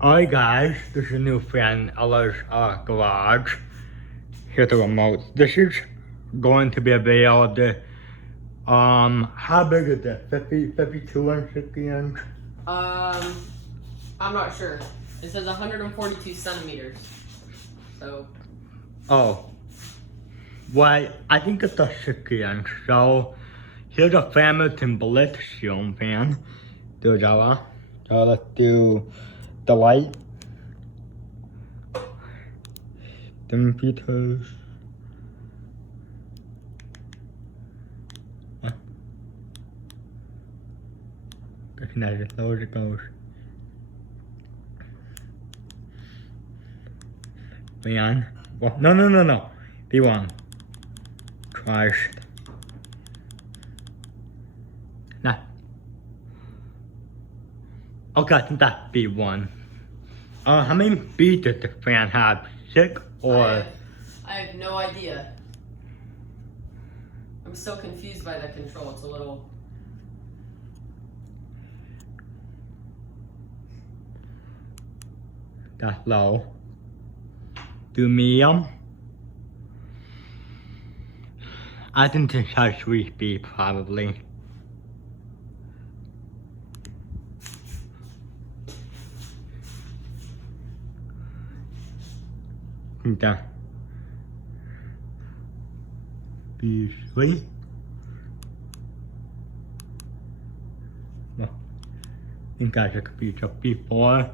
Alright guys, this is a new fan Ella's garage. Here's the remote. This is going to be a video of the how big is it? 52 inch, 60 inch? I'm not sure. It says 142 centimeters. So. Oh. Well, I think it's a 60 inch. So here's a Fanimation Blitz ceiling fan. There's our. So let's do the light. Meters. Guessing that as low as it goes. Leon. Well, no. B1. Twice. Nah. Okay, I think that's B1. How many beats does the fan have? 6 or? I have no idea. I'm so confused by the control. It's a little. That's low. Do medium. I think this has 3 speed probably. Okay. B3. No. I think I should be just B4.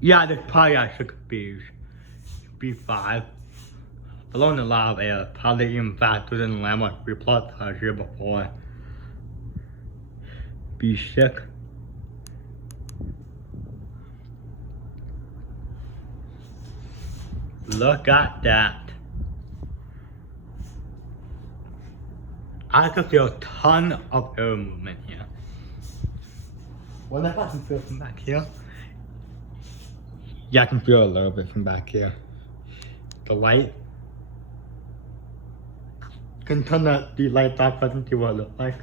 Yeah, this probably I should be B5. Blowing a lot of air, probably even faster than the lamp we plugged last year before. B6. Look at that. I can feel a ton of air movement here. Well, if I can feel from back here. Yeah, I can feel a little bit from back here. The light. Can turn the lights off, I can see what it looks like.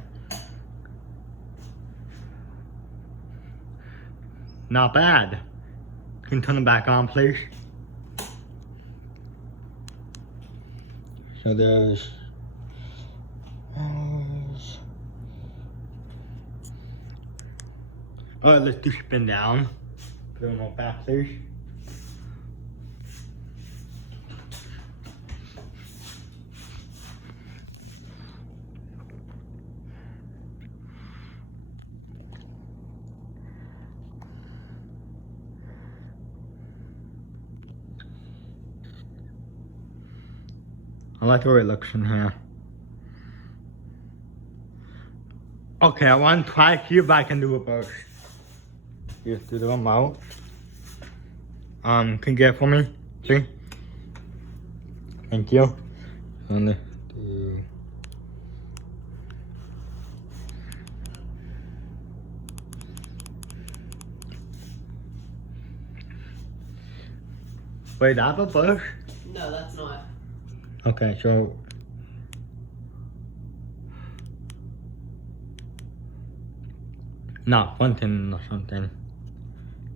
Not bad. Can you turn it back on, please? So there's alright, let's do spin down. Put it on back, please. I like the way it looks in here. Okay, I want to try to see if I can do a burst. Just do the remote. Can you get it for me? See? Thank you. And do. Wait, that's a burst? No, that's not. Okay, so not Fontaine or something.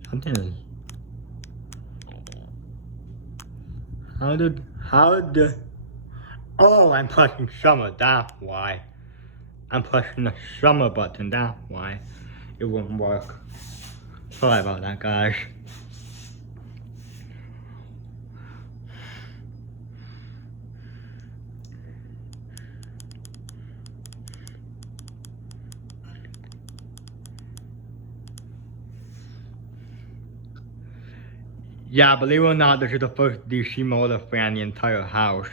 Something is. How did oh, I'm pressing summer, that's why. I'm pressing the summer button, that's why it wouldn't work. Sorry about that, guys. Yeah, believe it or not, this is the first DC motor fan in the entire house.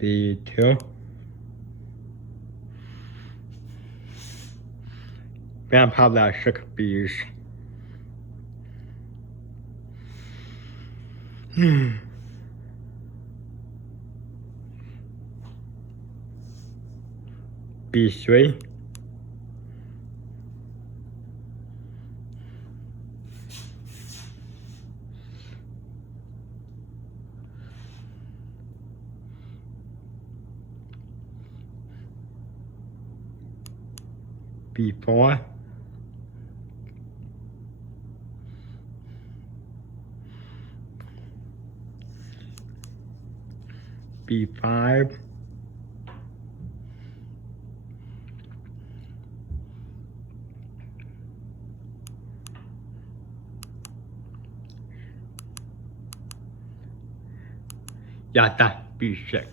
B2. Fan probably at 6 Bs. B3. B4. B5. Yeah, that B6.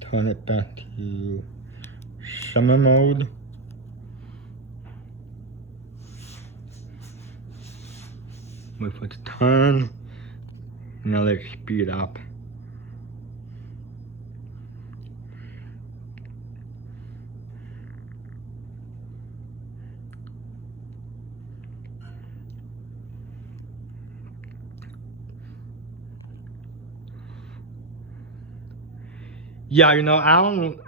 Turn it back to summer mode. Wait for it to turn. Now let's speed up. Yeah, you know, I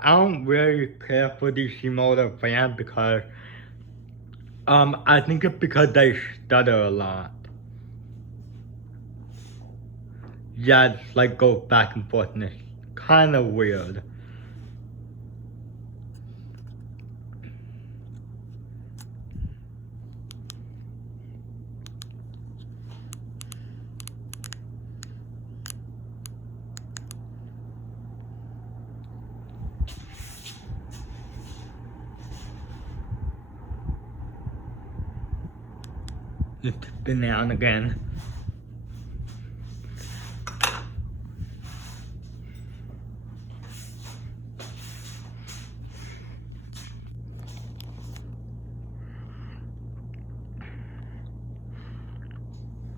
don't really care for DC motor fans because I think it's because they stutter a lot. Yeah, it's like go back and forth and it's kind of weird. Just spin down again.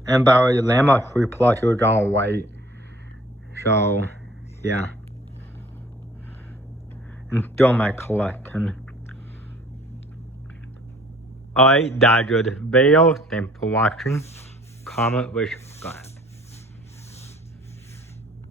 And by the way, the Llama 3 Plus is on white. So, yeah. And still my collection. Alright, that's it. Video. Thanks for watching. Comment, rate, subscribe.